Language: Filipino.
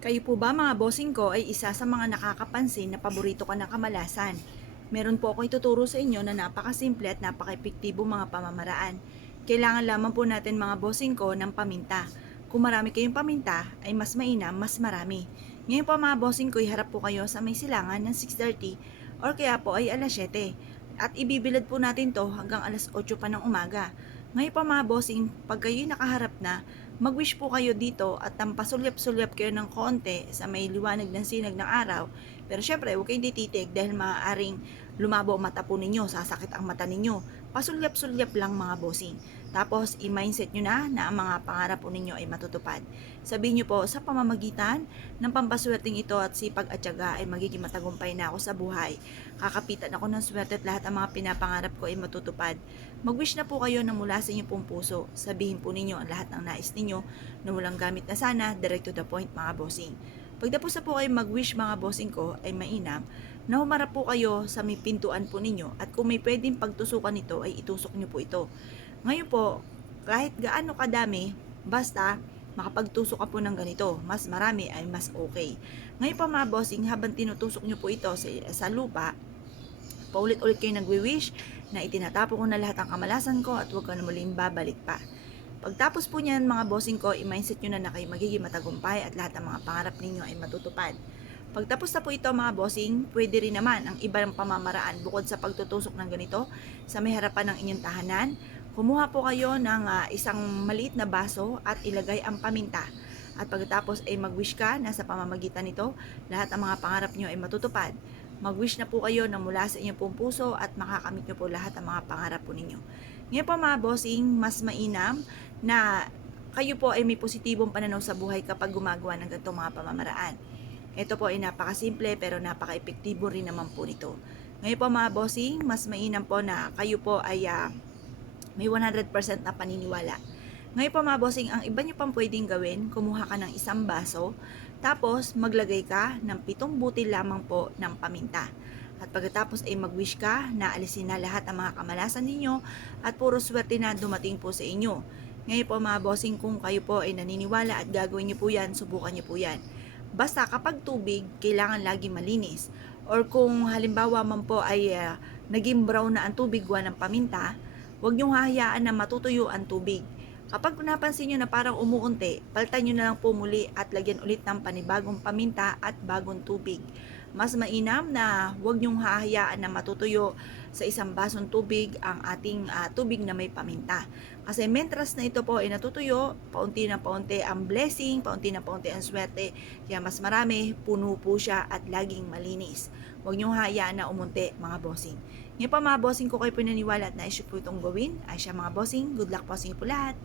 Kayo po ba mga bossing ko ay isa sa mga nakakapansin na paborito ka ng kamalasan? Meron po ako ituturo sa inyo na napakasimple at napaka-epektibo mga pamamaraan. Kailangan lamang po natin mga bossing ko ng paminta. Kung marami kayong paminta, ay mas mainam, mas marami. Ngayon po mga bossing ko, iharap po kayo sa may silangan ng 6:30 or kaya po ay alas 7. At ibibilad po natin to hanggang alas 8 pa ng umaga. Ngayon po mga bossing, pag kayo nakaharap na, mag-wish po kayo dito at pasulyap-sulyap kayo ng konti sa may liwanag ng sinag ng araw. Pero syempre, huwag kayong tititig dahil maaaring lumabo ang mata po ninyo, sasakit ang mata ninyo. Pasulyap-sulyap lang mga bossing. Tapos, i-mindset nyo na ang mga pangarap po ninyo ay matutupad. Sabihin nyo po, sa pamamagitan ng pampaswerteng ito at sipag at tiyaga ay magiging matagumpay na ako sa buhay. Kakapitan ako ng swerte at lahat ang mga pinapangarap ko ay matutupad. Mag-wish na po kayo na mula sa inyong pong puso. Sabihin po ninyo ang lahat ng nais ninyo na walang gamit na sana, direct to the point mga bossing. Pagtapos na po kayo mag-wish mga bossing ko ay mainam na humarap po kayo sa may pintuan po ninyo at kung may pwedeng pagtusukan nito ay itusok nyo po ito. Ngayon po, kahit gaano kadami, basta makapagtusok ka po ng ganito, mas marami ay mas okay. Ngayon pa mga bossing, habang tinutusok nyo po ito sa lupa, paulit-ulit kayo nagwi-wish na itinatapon ko na lahat ng kamalasan ko at huwag ka na muling babalik pa. Pagtapos po niyan mga bossing ko, i-mindset nyo na kayo magiging matagumpay at lahat ng mga pangarap ninyo ay matutupad. Pagtapos na po ito mga bossing, pwede rin naman ang ibang pamamaraan bukod sa pagtutusok ng ganito sa may harapan ng inyong tahanan. Kumuha po kayo ng isang maliit na baso at ilagay ang paminta. At pagkatapos ay mag-wish ka na sa pamamagitan nito, lahat ng mga pangarap nyo ay matutupad. Mag-wish na po kayo na mula sa inyong pong puso at makakamit nyo po lahat ng mga pangarap po ninyo. Ngayon po mga bossing, mas mainam na kayo po ay may positibong pananaw sa buhay kapag gumagawa ng ganitong mga pamamaraan. Ito po ay napakasimple pero napaka-epektibo rin naman po nito. Ngayon po mga bossing, mas mainam po na kayo po ay may 100% na paniniwala. Ngayon po mga bossing, ang iba nyo pang pwedeng gawin, kumuha ka ng isang baso, tapos maglagay ka ng 7 butil lamang po ng paminta. At pagkatapos ay mag-wish ka na alisin na lahat ng mga kamalasan ninyo at puro swerte na dumating po sa inyo. Ngayon po mga bossing, kung kayo po ay naniniwala at gagawin nyo po yan, subukan nyo po yan. Basta kapag tubig, kailangan lagi malinis. Or kung halimbawa man po ay naging brown na ang tubig gawa ng paminta, huwag nyong hahayaan na matutuyo ang tubig. Kapag napansin nyo na parang umuunti, palitan nyo na lang po muli at lagyan ulit ng panibagong paminta at bagong tubig. Mas mainam na huwag nyong hahayaan na matutuyo sa isang basong tubig ang ating tubig na may paminta. Kasi mentras na ito po ay natutuyo, paunti na paunti ang blessing, paunti na paunti ang swerte. Kaya mas marami, puno po siya at laging malinis. Huwag nyong hahayaan na umunti mga bossing. Ngayon pa mga bossing ko kayo pinaniwala at na-issue po itong gawin. Ay siya mga bossing, good luck po sa inyo po lahat.